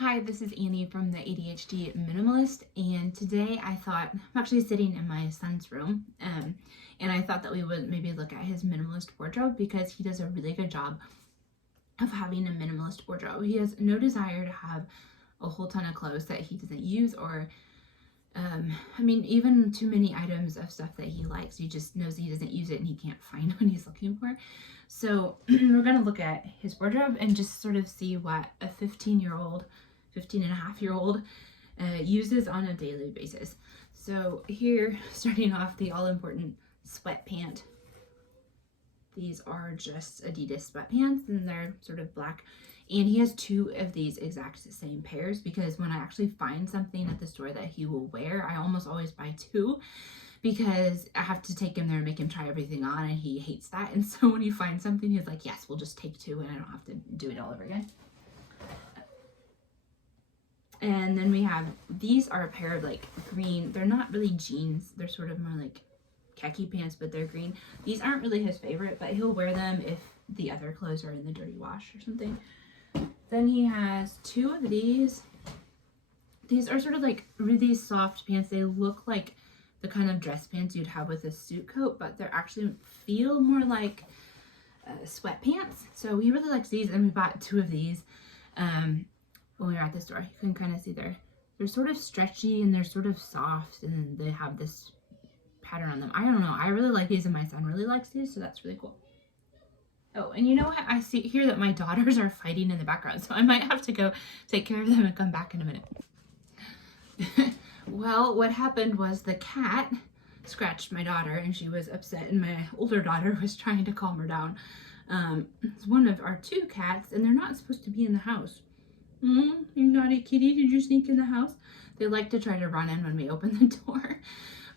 Hi, this is Annie from the ADHD Minimalist, and today I thought, I'm actually sitting in my son's room, and I thought that we would maybe look at his minimalist wardrobe because he does a really good job of having a minimalist wardrobe. He has no desire to have a whole ton of clothes that he doesn't use, or even too many items of stuff that he likes. He just knows he doesn't use it and he can't find what he's looking for. So we're going to look at his wardrobe and just sort of see what a 15 and a half year old uses on a daily basis. So here, starting off, the all-important sweat pant. These are just Adidas sweatpants, and they're sort of black. And he has two of these exact same pairs because when I actually find something at the store that he will wear, I almost always buy two because I have to take him there and make him try everything on, and he hates that. And so when he finds something, he's like, yes, we'll just take two and I don't have to do it all over again. And then we have, these are a pair of like green, they're not really jeans, they're sort of more like khaki pants, but they're green. These aren't really his favorite, but he'll wear them if the other clothes are in the dirty wash or something. Then he has two of these. These are sort of like really soft pants. They look like the kind of dress pants you'd have with a suit coat, but they're actually feel more like sweatpants. So he really likes these, and we bought two of these when we were at the store. You can kind of see they're sort of stretchy and they're sort of soft, and they have this pattern on them. I don't know. I really like these, and my son really likes these, so that's really cool. Oh, and you know what? I see here that my daughters are fighting in the background, so I might have to go take care of them and come back in a minute. Well, what happened was the cat scratched my daughter, and she was upset, and my older daughter was trying to calm her down. It's one of our two cats, and they're not supposed to be in the house. You naughty kitty, did you sneak in the house? They like to try to run in when we open the door.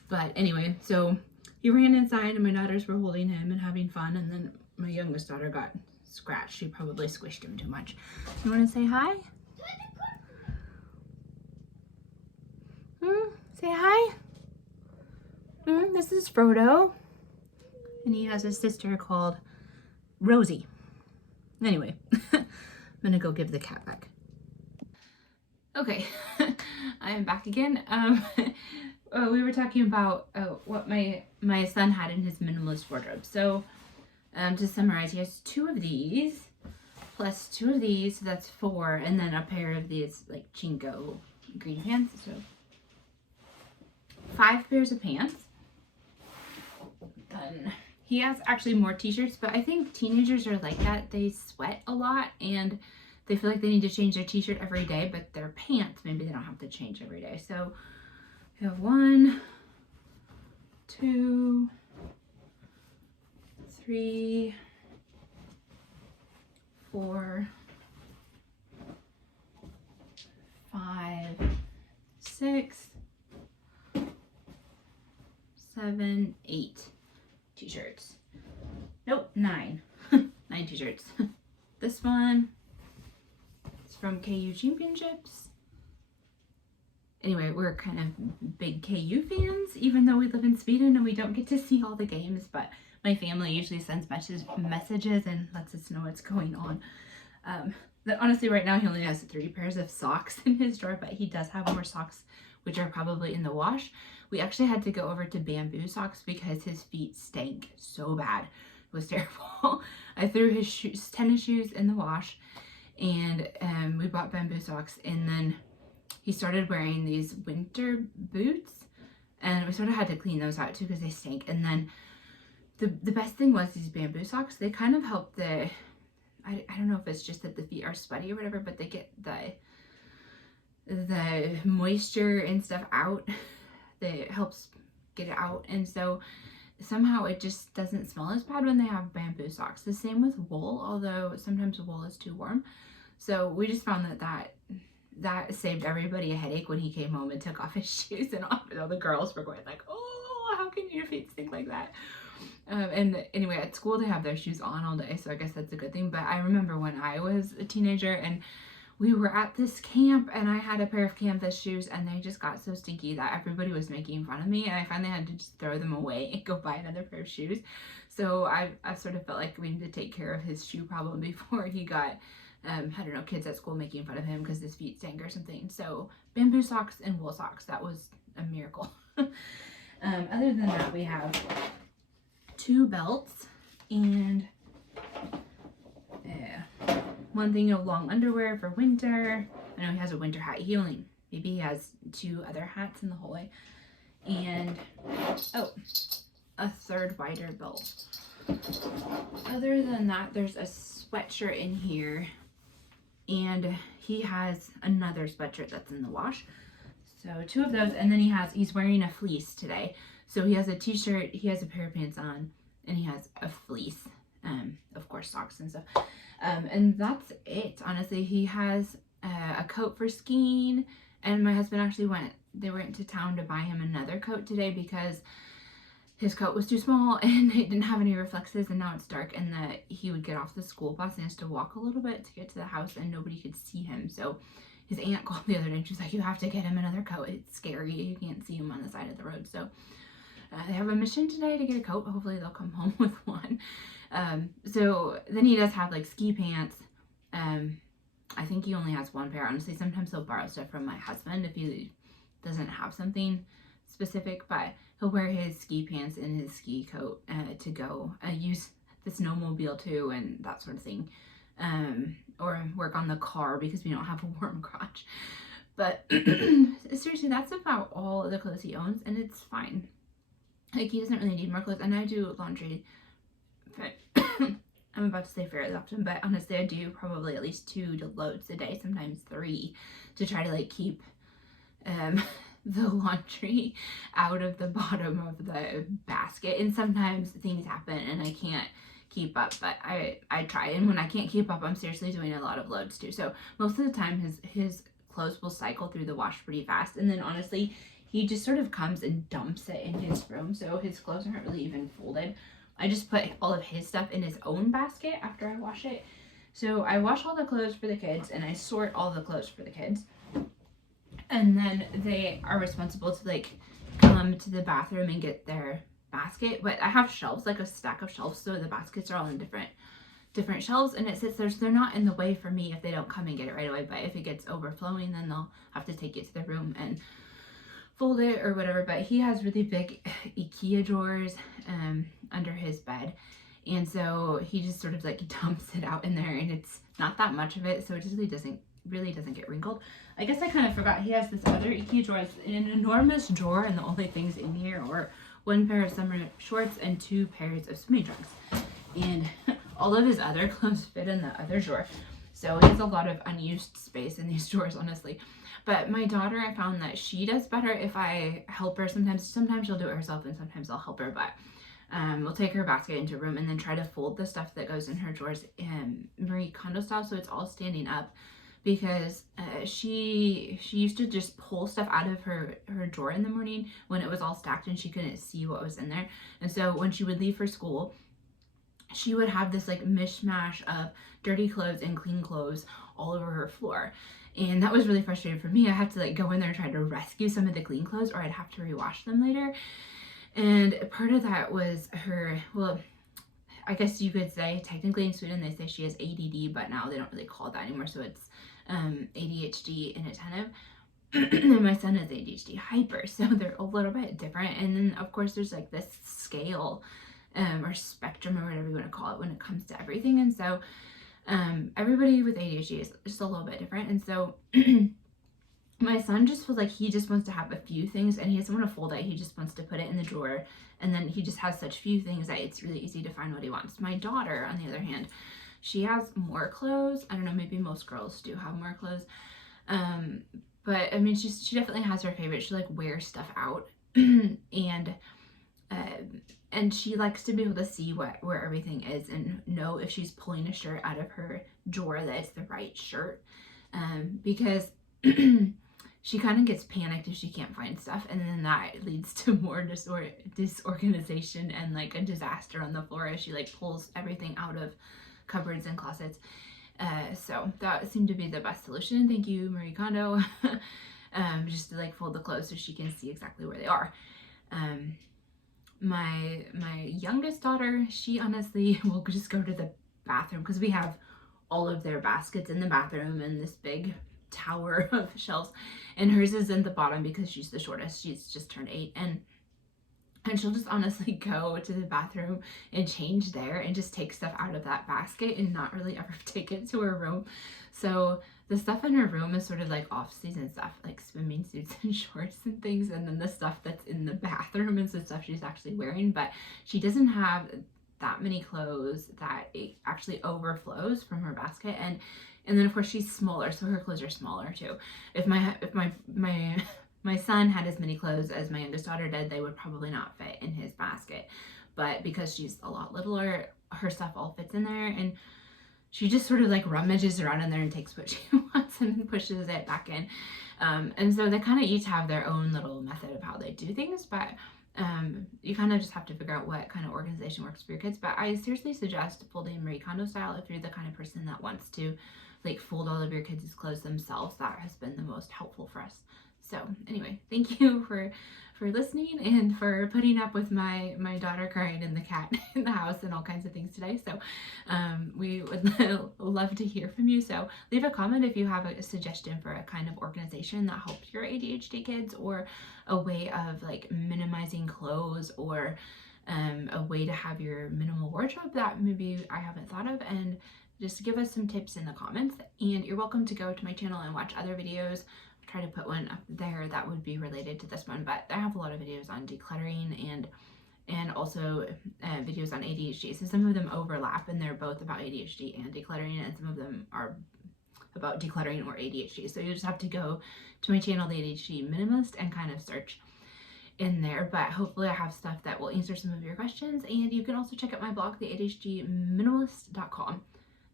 But anyway, so he ran inside, and my daughters were holding him and having fun, and then my youngest daughter got scratched. She probably squished him too much. You want to say hi? Say hi. This is Frodo, and he has a sister called Rosie. Anyway, I'm gonna go give the cat back. Okay, I am back again. We were talking about what my son had in his minimalist wardrobe. So to summarize, he has two of these plus two of these, so that's four, and then a pair of these like Chinko green pants. So 5 pairs of pants. Then he has actually more t-shirts, but I think teenagers are like that. They sweat a lot and they feel like they need to change their t-shirt every day, but their pants, maybe they don't have to change every day. So we have 1, 2, 3, 4, 5, 6, 7, 8 t-shirts. Nope, 9. 9 t-shirts. This one is from KU Championships. Anyway, we're kind of big KU fans, even though we live in Sweden and we don't get to see all the games, but my family usually sends messages and lets us know what's going on. Honestly, right now he only has 3 pairs of socks in his drawer, but he does have more socks, which are probably in the wash. We actually had to go over to bamboo socks because his feet stank so bad. It was terrible. I threw his tennis shoes in the wash, and we bought bamboo socks, and then he started wearing these winter boots, and we sort of had to clean those out too because they stank. And then the best thing was these bamboo socks. They kind of help I don't know if it's just that the feet are sweaty or whatever, but they get the moisture and stuff out. That helps get it out, and so somehow it just doesn't smell as bad when they have bamboo socks. The same with wool, although sometimes wool is too warm. So we just found that saved everybody a headache when he came home and took off his shoes, and all the girls were going like, oh, how can your feet stink like that? And anyway, at school they have their shoes on all day, so I guess that's a good thing. But I remember when I was a teenager and we were at this camp, and I had a pair of canvas shoes, and they just got so stinky that everybody was making fun of me, and I finally had to just throw them away and go buy another pair of shoes. So I've sort of felt like we need to take care of his shoe problem before he got I don't know, kids at school making fun of him because his feet stank or something. So bamboo socks and wool socks. That was a miracle. Other than that, we have 2 belts and one thing of long underwear for winter. I know he has a winter hat. Maybe he has 2 other hats in the hallway. And, oh, a 3rd wider belt. Other than that, there's a sweatshirt in here. And he has another sweatshirt that's in the wash. So 2 of those. And then he's wearing a fleece today. So he has a t-shirt, he has a pair of pants on, and he has a fleece. Of course, socks and stuff. And that's it. Honestly, he has a coat for skiing, and my husband actually went to town to buy him another coat today because his coat was too small and it didn't have any reflexes, and now it's dark, and that he would get off the school bus and has to walk a little bit to get to the house, and nobody could see him. So his aunt called the other day and she was like, you have to get him another coat. It's scary. You can't see him on the side of the road. So they have a mission today to get a coat. Hopefully they'll come home with one. So then he does have like ski pants. I think he only has 1 pair. Honestly, sometimes he'll borrow stuff from my husband if he doesn't have something specific, but he'll wear his ski pants and his ski coat to go use the snowmobile too and that sort of thing. Or work on the car because we don't have a warm garage. But seriously, that's about all the clothes he owns, and it's fine. Like, he doesn't really need more clothes, and I do laundry. But I'm about to say fairly often, but honestly, I do probably at least 2 loads a day, sometimes 3, to try to like keep the laundry out of the bottom of the basket. And sometimes things happen and I can't keep up, but I try. And when I can't keep up, I'm seriously doing a lot of loads too. So most of the time his clothes will cycle through the wash pretty fast, and then honestly he just sort of comes and dumps it in his room, so his clothes aren't really even folded. I just put all of his stuff in his own basket after I wash it. So I wash all the clothes for the kids and I sort all the clothes for the kids, and then they are responsible to like come to the bathroom and get their basket. But I have shelves, like a stack of shelves, so the baskets are all in different shelves, and it sits there, so they're not in the way for me if they don't come and get it right away. But if it gets overflowing, then they'll have to take it to the room and fold it or whatever. But he has really big IKEA drawers under his bed, and so he just sort of like dumps it out in there, and it's not that much of it, so it just really doesn't get wrinkled. I guess I kind of forgot he has this other IKEA drawer. It's an enormous drawer, and the only things in here are 1 pair of summer shorts and 2 pairs of swimming trunks, and all of his other clothes fit in the other drawer. So he has a lot of unused space in these drawers, honestly. But my daughter, I found that she does better if I help her. Sometimes she'll do it herself, and sometimes I'll help her. But we'll take her basket into a room and then try to fold the stuff that goes in her drawers in Marie Kondo style, so it's all standing up. Because she used to just pull stuff out of her drawer in the morning when it was all stacked and she couldn't see what was in there. And so when she would leave for school, she would have this like mishmash of dirty clothes and clean clothes all over her floor. And that was really frustrating for me. I had to like go in there and try to rescue some of the clean clothes, or I'd have to rewash them later. And part of that was her, well, I guess you could say technically in Sweden they say she has ADD, but now they don't really call it that anymore. So it's ADHD inattentive. And my son is ADHD hyper, so they're a little bit different. And then of course there's like this scale or spectrum or whatever you want to call it when it comes to everything. And so everybody with ADHD is just a little bit different. And so my son just feels like he just wants to have a few things, and he doesn't want to fold it. He just wants to put it in the drawer, and then he just has such few things that it's really easy to find what he wants. My daughter, on the other hand, she has more clothes. I don't know, maybe most girls do have more clothes. But I mean, she definitely has her favorite. She like wears stuff out, and she likes to be able to see where everything is and know if she's pulling a shirt out of her drawer that it's the right shirt. Because she kind of gets panicked if she can't find stuff, and then that leads to more disorganization and like a disaster on the floor as she like pulls everything out of cupboards and closets. So that seemed to be the best solution. Thank you, Marie Kondo. Just to like fold the clothes so she can see exactly where they are. My youngest daughter, she honestly will just go to the bathroom because we have all of their baskets in the bathroom in this big tower of shelves, and hers is in the bottom because she's the shortest. She's just turned 8, and she'll just honestly go to the bathroom and change there and just take stuff out of that basket and not really ever take it to her room. So the stuff in her room is sort of like off-season stuff, like swimming suits and shorts and things, and then the stuff that's in the bathroom is the stuff she's actually wearing. But she doesn't have that many clothes that it actually overflows from her basket, and then of course she's smaller, so her clothes are smaller too. If my son had as many clothes as my youngest daughter did, they would probably not fit in his basket. But because she's a lot littler, her stuff all fits in there, and she just sort of like rummages around in there and takes what she wants and then pushes it back in. And so they kind of each have their own little method of how they do things, but you kind of just have to figure out what kind of organization works for your kids. But I seriously suggest folding Marie Kondo style if you're the kind of person that wants to like fold all of your kids' clothes themselves. That has been the most helpful for us. So anyway, thank you for listening and for putting up with my daughter crying and the cat in the house and all kinds of things today. So we would love to hear from you. So leave a comment if you have a suggestion for a kind of organization that helps your ADHD kids, or a way of like minimizing clothes, or a way to have your minimal wardrobe that maybe I haven't thought of. And just give us some tips in the comments. And you're welcome to go to my channel and watch other videos. Try to put one up there that would be related to this one, but I have a lot of videos on decluttering and also videos on ADHD. So some of them overlap and they're both about ADHD and decluttering, and some of them are about decluttering or ADHD. So you just have to go to my channel, The ADHD Minimalist, and kind of search in there. But hopefully I have stuff that will answer some of your questions. And you can also check out my blog, theadhdminimalist.com.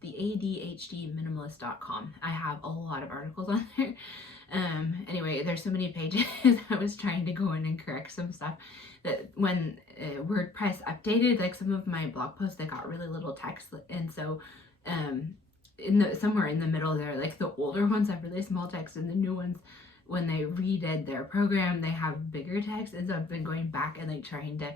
theadhdminimalist.com. I have a lot of articles on there. Anyway, there's so many pages. I was trying to go in and correct some stuff that when WordPress updated, like some of my blog posts, they got really little text, and so somewhere in the middle there, like the older ones have really small text, and the new ones, when they redid their program, they have bigger text. And so I've been going back and like trying to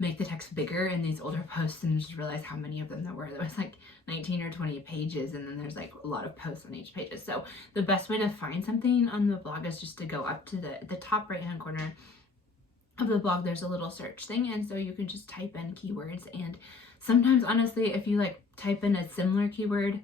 make the text bigger in these older posts, and just realize how many of them there were. There was like 19 or 20 pages, and then there's like a lot of posts on each page. So the best way to find something on the blog is just to go up to the top right hand corner of the blog. There's a little search thing, and so you can just type in keywords. And sometimes, honestly, if you like type in a similar keyword,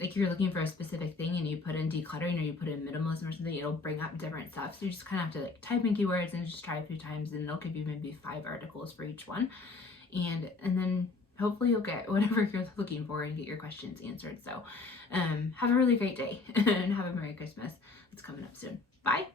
like you're looking for a specific thing and you put in decluttering or you put in minimalism or something, it'll bring up different stuff. So you just kind of have to like type in keywords and just try a few times, and it'll give you maybe 5 articles for each one, and then hopefully you'll get whatever you're looking for and get your questions answered. So have a really great day and have a Merry Christmas. It's coming up soon. Bye.